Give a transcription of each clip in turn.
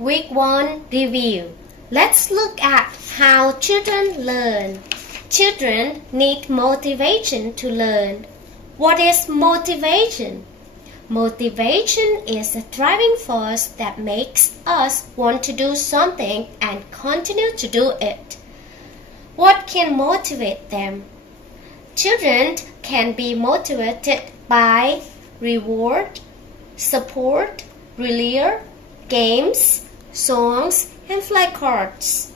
Week 1 review. Let's look at how children learn. Children need motivation to learn. What is motivation? Motivation is a driving force that makes us want to do something and continue to do it. What can motivate them? Children can be motivated by reward, support, relief, games, songs, and flashcards.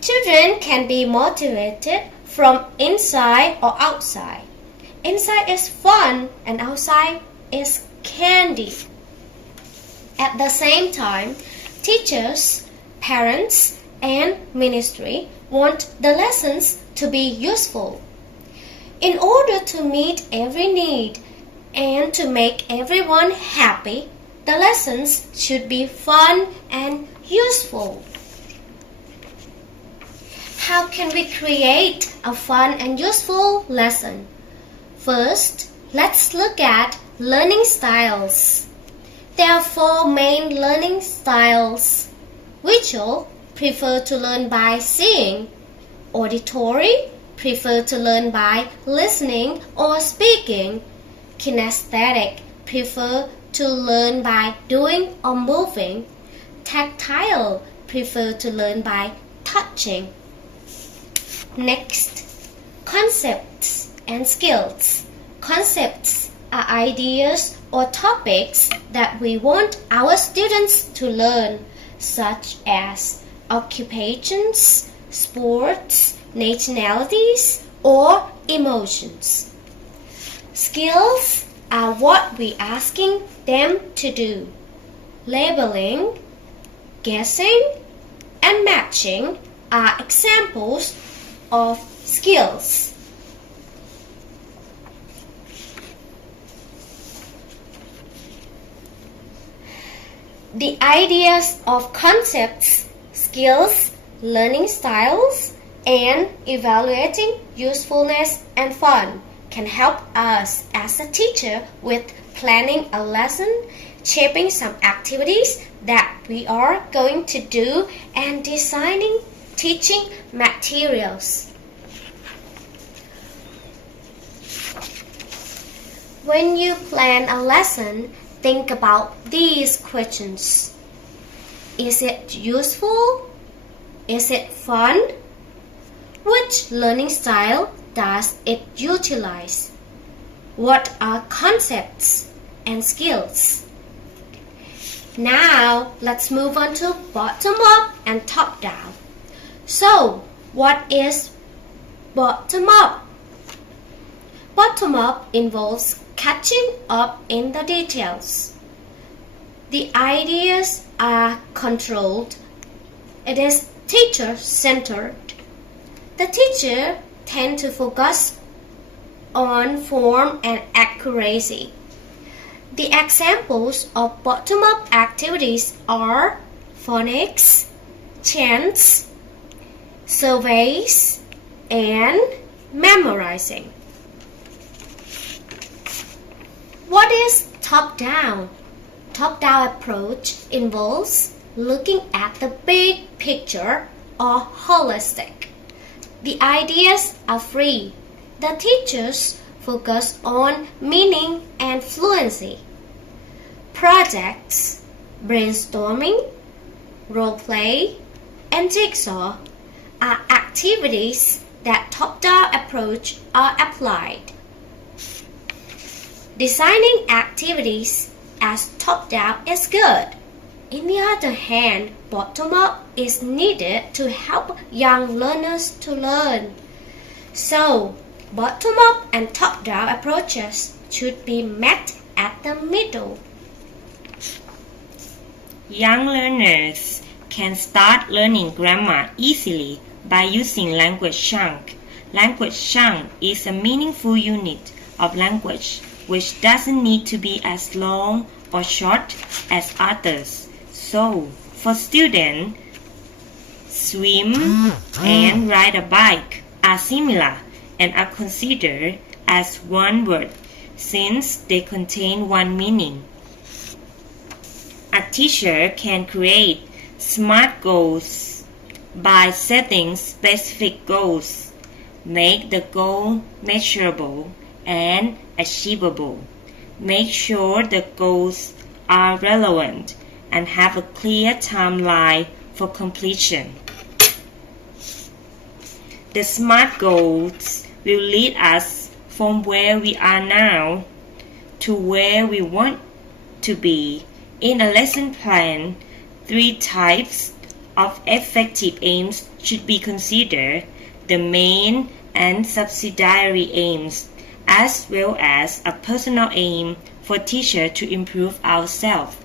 Children can be motivated from inside or outside. Inside is fun and outside is candy. At the same time, teachers, parents, and ministry want the lessons to be useful. In order to meet every need and to make everyone happy, the lessons should be fun and useful. How can we create a fun and useful lesson? First, let's look at learning styles. There are 4 main learning styles. Visual, prefer to learn by seeing. Auditory, prefer to learn by listening or speaking. Kinesthetic, prefer to learn by doing or moving. Tactile, prefer to learn by touching. Next, concepts and skills. Concepts are ideas or topics that we want our students to learn, such as occupations, sports, nationalities, or emotions. Skills are what we're asking them to do. Labeling, guessing, and matching are examples of skills. The ideas of concepts, skills, learning styles, and evaluating usefulness and fun can help us as a teacher with planning a lesson, shaping some activities that we are going to do, and designing teaching materials. When you plan a lesson, think about these questions. Is it useful? Is it fun? Which learning style does it utilize? What are concepts and skills? Now, let's move on to bottom up and top down. So, what is bottom up? Bottom up involves catching up in the details. The ideas are controlled. It is teacher-centered. The teacher tends to focus on form and accuracy. The examples of bottom-up activities are phonics, chants, surveys, and memorizing. What is top-down? Top-down approach involves looking at the big picture or holistic. The ideas are free. The teachers focus on meaning and fluency. Projects, brainstorming, role play, and jigsaw are activities that top-down approach are applied. Designing activities as top-down is good. On the other hand, bottom-up is needed to help young learners to learn. So, bottom-up and top-down approaches should be met at the middle. Young learners can start learning grammar easily by using language chunk. Language chunk is a meaningful unit of language which doesn't need to be as long or short as others. So, for students, swim and ride a bike are similar and are considered as one word since they contain one meaning. A teacher can create SMART goals by setting specific goals. Make the goal measurable and achievable. Make sure the goals are relevant and have a clear timeline for completion. The SMART goals will lead us from where we are now to where we want to be. In a lesson plan, 3 types of effective aims should be considered: the main and subsidiary aims, as well as a personal aim for teacher to improve ourselves.